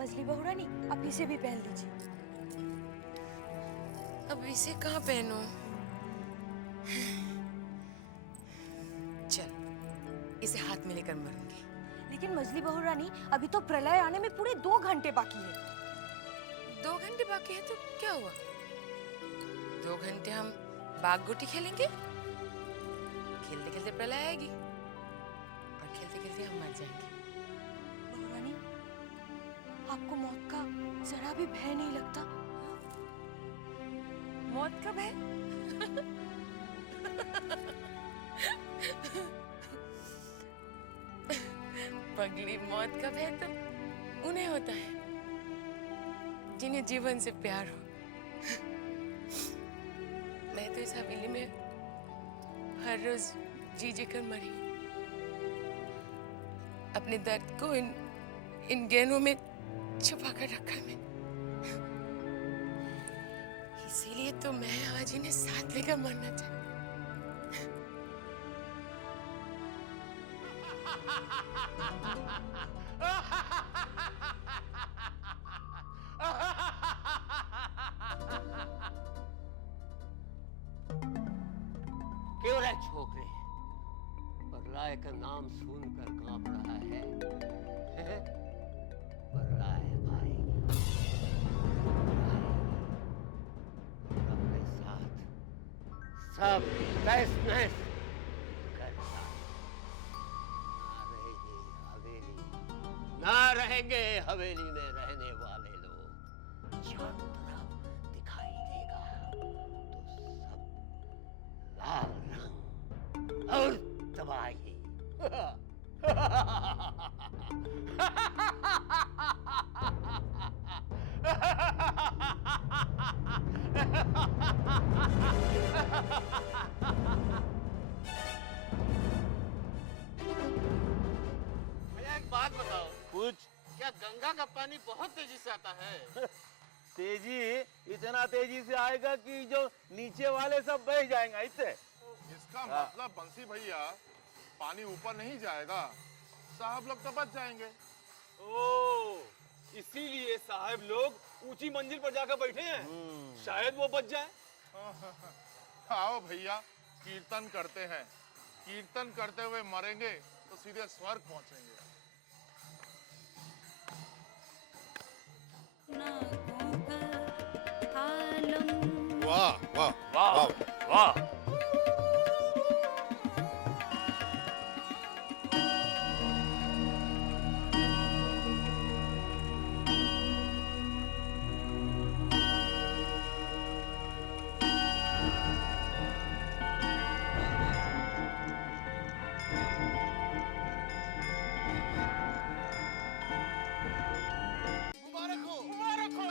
मजली बहू रानी, आप इसे भी पहन लीजिए। अब इसे कहाँ पहनूं? चल, इसे हाथ में लेकर मरूंगी। लेकिन मजली बहू रानी, अभी तो प्रलय आने में पूरे 2 घंटे बाकी है। 2 घंटे बाकी है तो क्या हुआ? 2 घंटे हम बाग गोटी खेलेंगे, खेलते खेलते प्रलय आएगी और खेलते खेलते हम मर जाएंगे। बहू रानी, आपको मौत का जरा भी भय नहीं लगता? मौत कब है? पगली, मौत कब है तो उन्हें होता है जिन्हें जीवन से प्यार हो। मैं तो इस हवेली में हर रोज जी जी कर मरी, अपने दर्द को इन गहनों में छुपा कर रखा है। इसीलिए तो मैं आज इन्हें साथ लेकर मरना चाहती। क्यों रे छोकरे, प्रलय का नाम सुनकर कांप रहा है? प्रलय आएगी, अपने साथ सब तहस नहस कर ना रहेंगे हवेली में रहने वाले लोग। चारों तरफ दिखाई देगा तो सब लाल रंग और तबाही। भैया एक बात बताओ, कुछ क्या गंगा का पानी बहुत तेजी से आता है? तेजी इतना तेजी से आएगा कि जो नीचे वाले सब बह जाएंगे इससे। इसका मतलब बंसी भैया, पानी ऊपर नहीं जाएगा, साहब लोग तो बच जाएंगे। ओ, इसीलिए साहब लोग ऊंची मंजिल पर जाकर बैठे हैं, शायद वो बच जाए। आओ भैया, कीर्तन करते हैं, कीर्तन करते हुए मरेंगे तो सीधे स्वर्ग पहुंचेंगे। वाह वाह वाह वाह। मुबारक हो, मुबारक हो।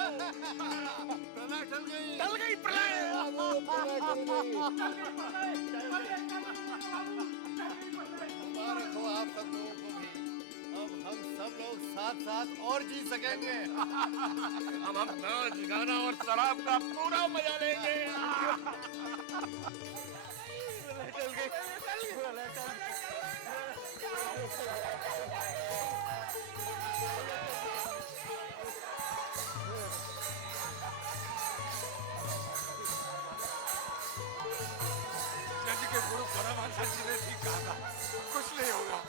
प्रलय टल गई, चल गई प्रलय। मुबारक हो आप सब लोगों को भी। अब हम सब लोग साथ साथ और जी सकेंगे। अब हम नाच गाना और शराब का पूरा मजा लेंगे। जी के गुरु परमहंस जी ने ठीक कहा था, कुछ नहीं होगा।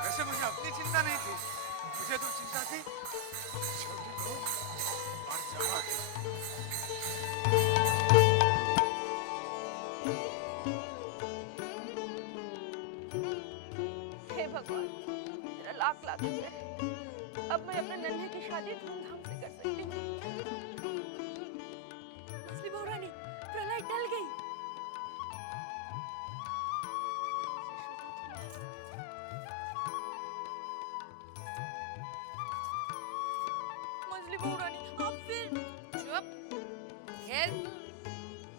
वैसे मुझे अपनी चिंता नहीं थी, मुझे तो चिंता थी छोटी को और जवा की। हे भगवान, तेरा लाख लाख शुक्र है, अब मैं अपने नन्हे की शादी धूमधाम से कर सकती हूँ। मछली बहू रानी, प्रलय टल गई। मछली बहू रानी, आप फिर चुप, खेल।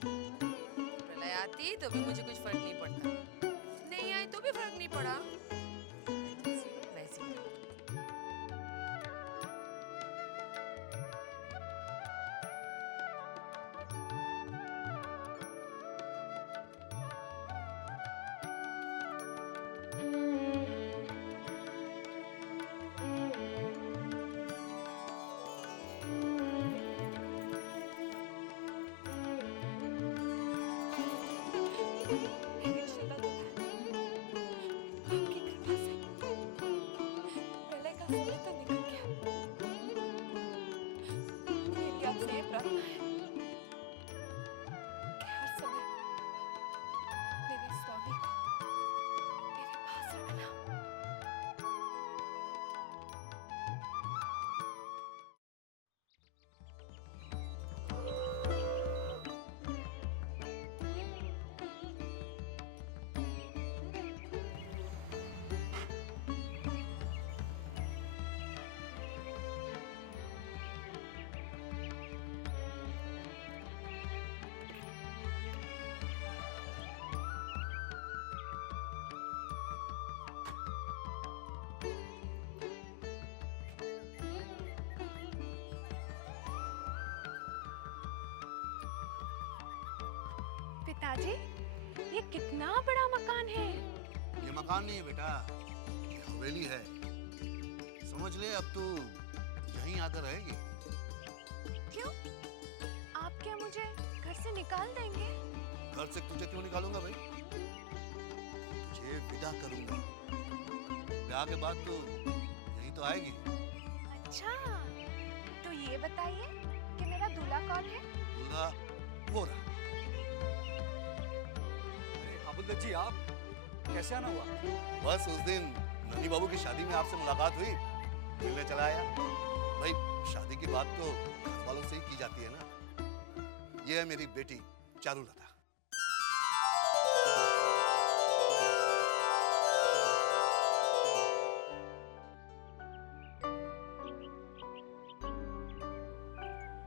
प्रलय आती तो भी मुझे कुछ फर्क नहीं पड़ता, नहीं आई तो भी फर्क नहीं पड़ा। जैसी हूँ वैसी हूँ। समय तो निकल गया। मेरी आपसे ये प्रार्थना है कि हर समय मेरे स्वामी को मेरे पास रखना। पिताजी, ये कितना बड़ा मकान है। ये मकान नहीं है बेटा, ये हवेली है। समझ ले, अब तू यहीं आकर रहेगी। क्यों? आप क्या मुझे घर से निकाल देंगे? घर से तुझे क्यों निकालूंगा भाई? तुझे विदा करूंगा। ब्याह के बाद तू यहीं तो आएगी। अच्छा, तो ये बताइए कि मेरा दूल्हा कौन है? दूल्हा वो रहा। अबुल जी, आप कैसे आना हुआ? बस उस दिन ननी बाबू की शादी में आपसे मुलाकात हुई, मिलने चला आया। भाई, शादी की बात तो घर वालों से ही की जाती है ना। ये है मेरी बेटी चारुलता।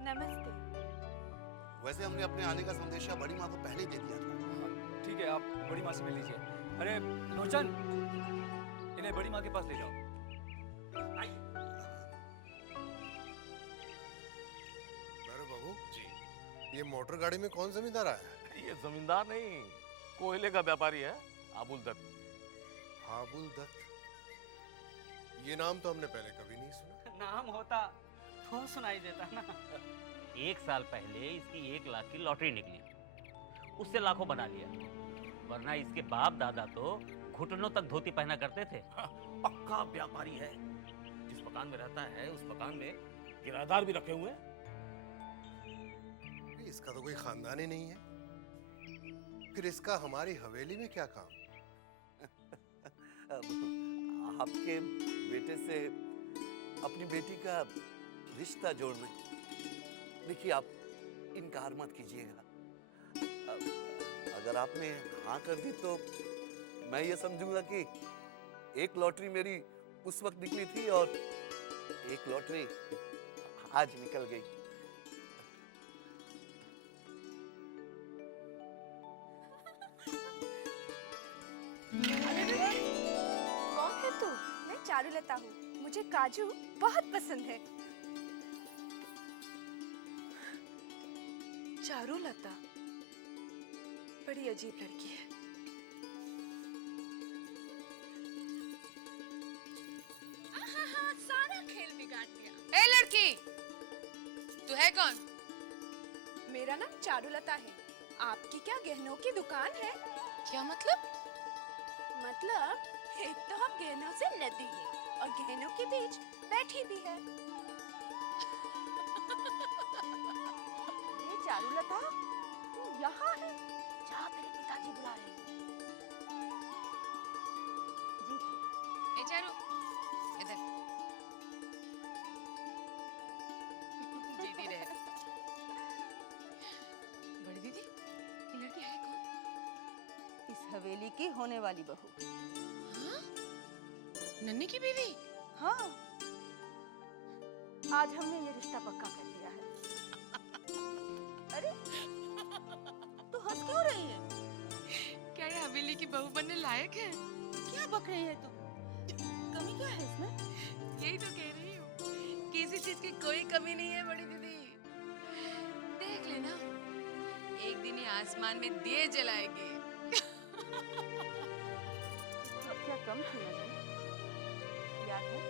नमस्ते। वैसे हमने अपने आने का संदेशा बड़ी माँ को पहले ही दे दिया था। ठीक है, आप बड़ी माँ से मिल लीजिए। अरे रोचन, इन्हें बड़ी माँ के पास ले जाओ। अरे बाबू जी, ये मोटर गाड़ी में कौन जमींदार आया है? ये जमींदार नहीं, कोयले का व्यापारी है, आबुल दत्त। आबुल दत्त, ये नाम तो हमने पहले कभी नहीं सुना। नाम होता तो सुनाई देता ना। 1 साल पहले इसकी 1 लाख की लॉटरी निकली, उससे लाखों बना लिया। वरना इसके बाप दादा तो घुटनों तक धोती पहना करते थे। पक्का व्यापारी है। जिस मकान में रहता है उस मकान में किराएदार भी रखे हुए हैं। इसका तो कोई खानदान ही नहीं है, फिर इसका हमारी हवेली में क्या काम? आपके बेटे से अपनी बेटी का रिश्ता जोड़ने, देखिए आप इनकार मत कीजिएगा। अगर आपने हाँ कर दी तो मैं ये समझूंगा कि एक लॉटरी मेरी उस वक्त निकली थी और एक लॉटरी आज निकल गई। कौन है तू? मैं चारुलता हूँ। मुझे काजू बहुत पसंद है। चारुलता बड़ी अजीब लड़की है। सारा खेल बिगाड़ दिया। ए लड़की, तू है कौन? मेरा नाम चारुलता है। आपकी क्या गहनों की दुकान है? क्या मतलब? मतलब एक तो हम गहनों से लदी है और गहनों के बीच बैठी भी है। ये चारुलता, तू यहाँ है? जा, तेरे पिताजी बुला रहे हैं। जी। ए चारू, इधर। जीती रहे। बड़ी दीदी, ये लड़की है कौन? इस हवेली की होने वाली बहू। हाँ? नन्ही की बीवी? हाँ, आज हमने ये रिश्ता पक्का कर दिया है। अरे, तू हंस क्यों रही है? क्या ये हवेली की बहू बनने लायक है? क्या बक रही है तू? कमी क्या है इसमें? यही तो कह रही हूँ, किसी चीज की कोई कमी नहीं है बड़ी दीदी। देख लेना, एक दिन ये आसमान में दिए जलाएगी। अब क्या कम थी मुझे? याद है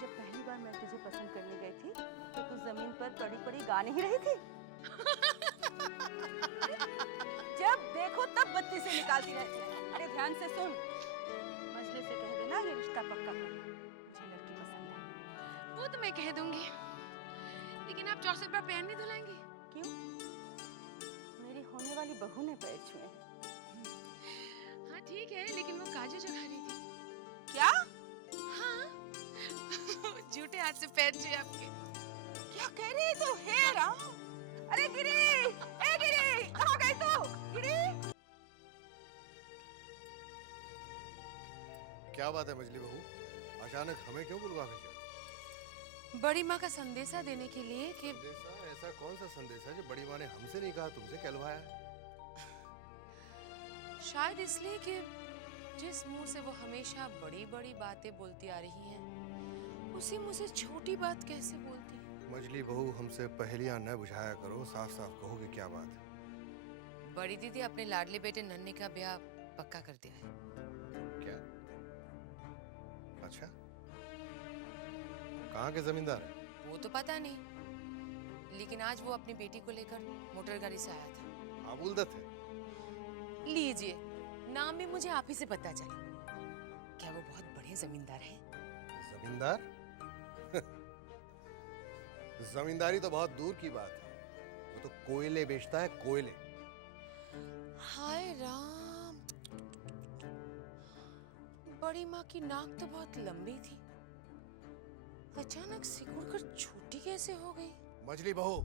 जब पहली बार मैं तुझे पसंद करने गई थी तो तू जमीन पर पड़ी पड़ी गा नहीं रही थी? जब देखो तब बत्ती से निकालती रहती है। अरे ध्यान से सुन, मजले से कह देना ये रिश्ता पक्का कर। मुझे लड़की पसंद है। वो तो मैं कह दूंगी, लेकिन आप चौसठ बार पैर नहीं धुलाएंगी? क्यों? मेरी होने वाली बहू ने पैर छुए हैं। हाँ ठीक है, लेकिन वो काजू जो खा रही थी। क्या? हाँ झूठे हाथ से पैर छुए आपके। क्या कह रही है तू? हे राम! अरे गिरी! ए गिरी! कहाँ गई तू? गिरी! क्या बात है मजली बहू, अचानक हमें क्यों बुलवा भेजा? बड़ी माँ का संदेशा देने के लिए कि संदेशा? ऐसा कौन सा संदेशा जो बड़ी माँ ने हमसे नहीं कहा, तुमसे कहलवाया है? शायद इसलिए कि जिस मुंह से वो हमेशा बड़ी बड़ी बातें बोलती आ रही हैं, उसी मुंह से छोटी बात कैसे बोलती? मजली बहू, हमसे पहेलियां न बुझाया करो, साफ साफ कहो कि क्या बात है। बड़ी दीदी अपने लाडले बेटे नन्हे का ब्याह पक्का कर दिया है। क्या? अच्छा, कहाँ के जमींदार है? वो तो पता नहीं, लेकिन आज वो अपनी बेटी को लेकर मोटर गाड़ी से आया था। आबुलदत है? लीजिए, नाम भी मुझे आप ही से पता चला। क्या वो बहुत बड़े जमींदार हैं? जमींदार? जमींदारी तो बहुत दूर की बात है, वो तो कोयले बेचता है, कोयले। हाय राम, बड़ी माँ की नाक तो बहुत लंबी थी, अचानक सिकुड़कर छोटी कैसे हो गई? मजली बहू,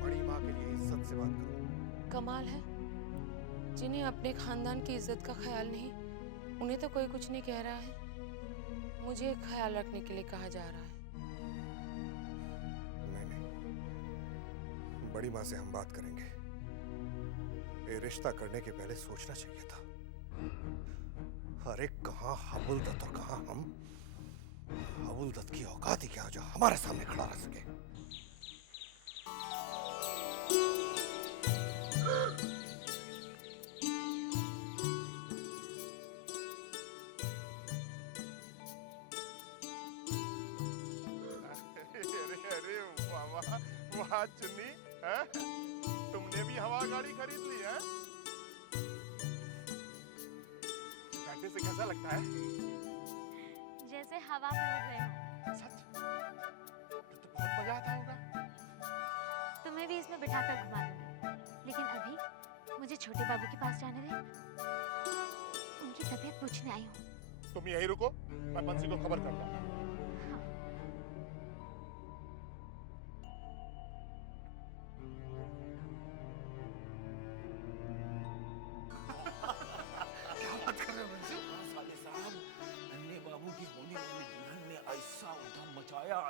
बड़ी माँ के लिए इज्जत से बात करो। कमाल है, जिन्हें अपने खानदान की इज्जत का ख्याल नहीं, उन्हें तो कोई कुछ नहीं कह रहा है, मुझे ख्याल रखने के लिए कहा जा रहा है। नहीं, बड़ी माँ से हम बात करेंगे। ये रिश्ता करने के पहले सोचना चाहिए था। अरे कहाँ हबुलदत और कहाँ हम। हबुलदत की औकात ही क्या जो हमारे सामने खड़ा रह सके। अरे वाह चुन्नी, तुमने भी हवा गाड़ी खरीद ली है? बैठने से कैसा लगता है? जैसे हवा में उड़ रहे हो। सच? तो बहुत मजा आता होगा। तुम्हें भी इसमें बिठाकर घुमा दूंगी, लेकिन अभी मुझे छोटे बाबू के पास जाने दे। उनकी तबीयत पूछने आई हूँ। तुम यहीं रुको, मैं बंसी को खबर करता हूँ।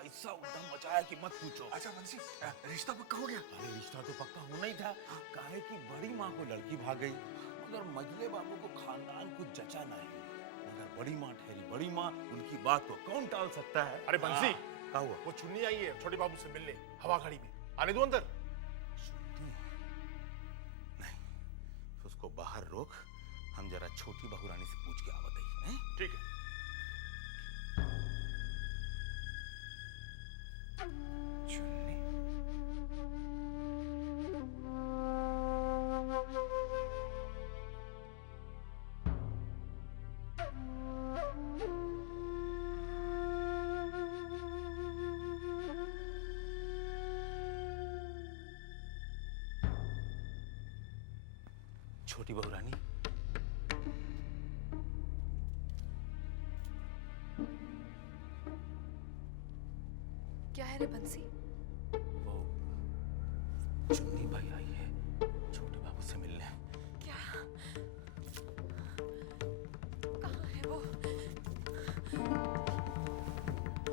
ऐसा उद्यम मचाया कि मत पूछो। अच्छा बंसी, रिश्ता पक्का हो गया? अरे रिश्ता तो पक्का होना ही था, काहे कि बड़ी माँ को लड़की भाग गई, मगर मजले बाबू को खानदान कुछ जचा नहीं। मगर बड़ी माँ ठहरी बड़ी माँ, उनकी बात को कौन टाल सकता है? अरे बंसी, क्या हुआ? वो चुन्नी आई है छोटे बाबू से मिलने हवा गाड़ी में, आने दो अंदर। नहीं, उसको बाहर रोक, हम जरा छोटी बहू रानी से पूछ के आवत है। ठीक है। चुन्नी, छोटी बहू रानी, क्या है रे बंसी? वो चुन्नी भाई आई है छोटे बाबू से मिलने। क्या? कहाँ है वो?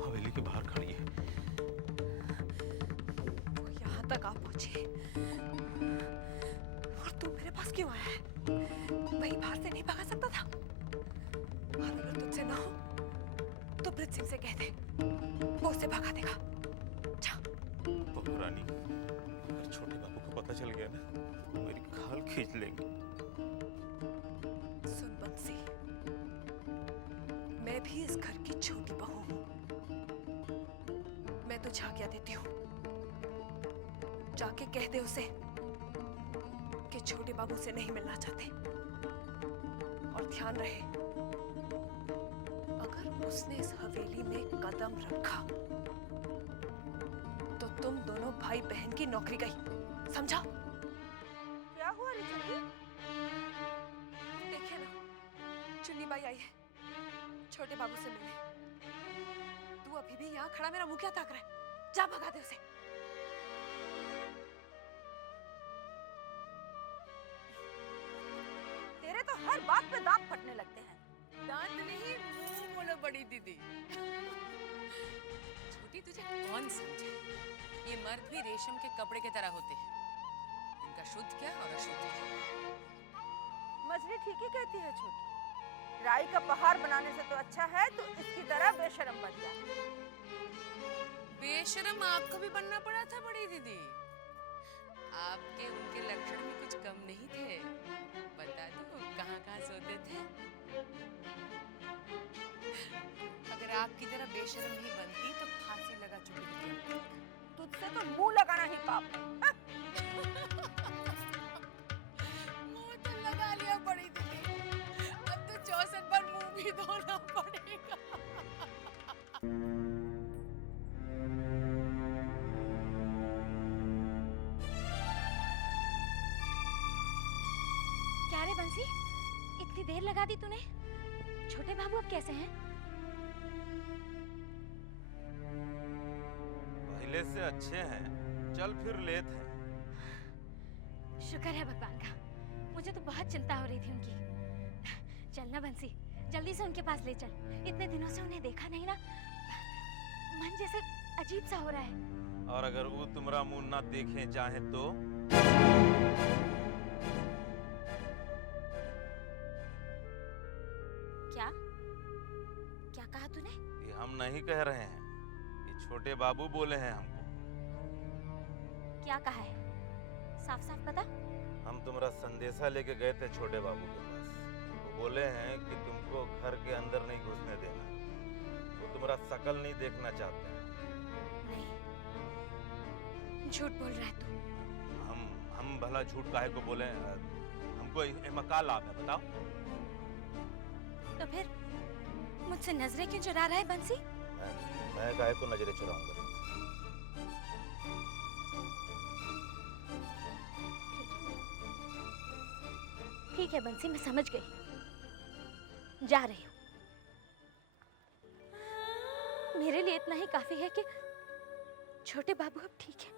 हवेली के बाहर खड़ी है। वो यहाँ तक आ पहुंची, और तू मेरे पास क्यों आया है? वही बाहर से नहीं भगा सकता था? और अगर तुझसे ना हो तो ब्रिज सिंह से कह दे, वो उसे भगा देगा। बहू रानी, अगर छोटे बाबू को पता चल गया ना, तो मेरी खाल खींच लेंगे। सुन बंसी, मैं भी इस घर की छोटी बहू हूँ। मैं तुझे आज्ञा देती हूँ, जाके कह दे उसे कि छोटे बाबू से नहीं मिलना चाहते। और ध्यान रहे, अगर उसने इस हवेली में कदम रखा तो तुम दोनों भाई बहन की नौकरी गई, समझा? क्या हुआ ऋचा जी? देखिए ना, चुन्नी बाई आई है छोटे बाबू से मिलने। तू अभी भी यहाँ खड़ा मेरा मुंह क्या ताक रहा है? जा भगा दे उसे। तेरे तो हर बात पे दांत फटने लगते हैं। दांत नहीं, मुंह बोलो बड़ी दीदी। छोटी तुझे कौन समझे? ये मर्द भी रेशम के कपड़े की तरह होते हैं, इनका शुद्ध क्या और अशुद्ध क्या। मछली ठीक ही कहती है छोटी। राई का पहाड़ बनाने से तो अच्छा है तो इसकी तरह बेशरम बन जा। बेशरम आपको भी बनना पड़ा था बड़ी दीदी। आपके उनके लक्षण भी कुछ कम नहीं थे। बता दो कहाँ सोते थे? अगर आपकी तरह बेशरम नहीं बनती तो फांसी लगा चुकी थी। तुझसे तो मुंह लगाना ही पाप है। मुंह तो लगा लिया बड़ी दीदी, अब तो 64 बार मुंह भी धोना पड़ेगा। क्या रे बंसी, इतनी देर लगा दी तूने? छोटे बाबू अब कैसे हैं? पहले से अच्छे हैं, चल फिर लेते हैं। शुक्र है भगवान का, मुझे तो बहुत चिंता हो रही थी उनकी। चल ना बंसी, जल्दी से उनके पास ले चल। इतने दिनों से उन्हें देखा नहीं ना, मन जैसे अजीब सा हो रहा है। और अगर वो तुम्हारा मुंह ना देखे चाहे तो? क्या क्या कहा तूने? ये हम नहीं कह रहे हैं, ये छोटे बाबू बोले हैं हमको। क्या कहा है? साफ साफ बता। हम तुम्हारा संदेशा लेके गए थे छोटे बाबू के पास। वो बोले हैं कि तुमको घर के अंदर नहीं घुसने देना, वो तुम्हारा शकल नहीं देखना चाहते हैं। नहीं, झूठ बोल रहा है तू। हम भला झूठ काहे को बोले? हमको इनमें क्या लाभ है बताओ? तो फिर मुझसे नजरें क्यों चुरा रहा है बंसी? मैं काहे को नजरें चुराऊंगा? ठीक है बंसी, मैं समझ गई, जा रही हूँ। मेरे लिए इतना ही काफी है कि छोटे बाबू अब ठीक है।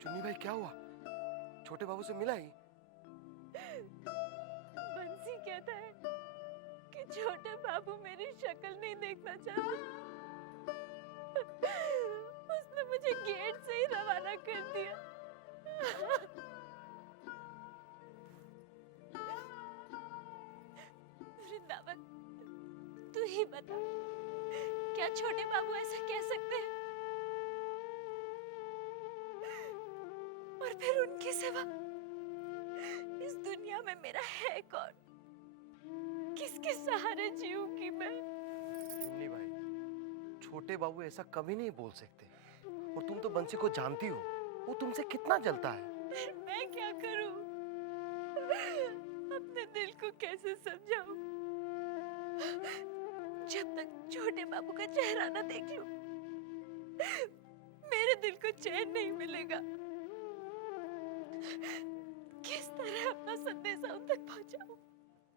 चुन्नी भाई क्या हुआ? छोटे बाबू से मिला ही? बंसी कहता है कि छोटे बाबू मेरी शक्ल नहीं देखना चाहता। उसने मुझे गेट से ही रवाना कर दिया। वृंदावन, तू ही बता, क्या छोटे बाबू ऐसा कह सकते हैं? और फिर उनके सिवा इस दुनिया में मेरा है कौन? किसके सहारे जीऊंगी मैं? चुन्नी भाई, छोटे बाबू ऐसा कभी नहीं बोल सकते। और तुम तो बंसी को जानती हो, वो तुमसे कितना जलता है। फिर मैं क्या करूं? अपने दिल को कैसे समझाऊं? जब तक छोटे बाबू का चेहरा ना देख लूं, मेरे दिल को चैन नहीं मिलेगा। किस तरह अपना संदेशा उन तक पहुंचाऊं?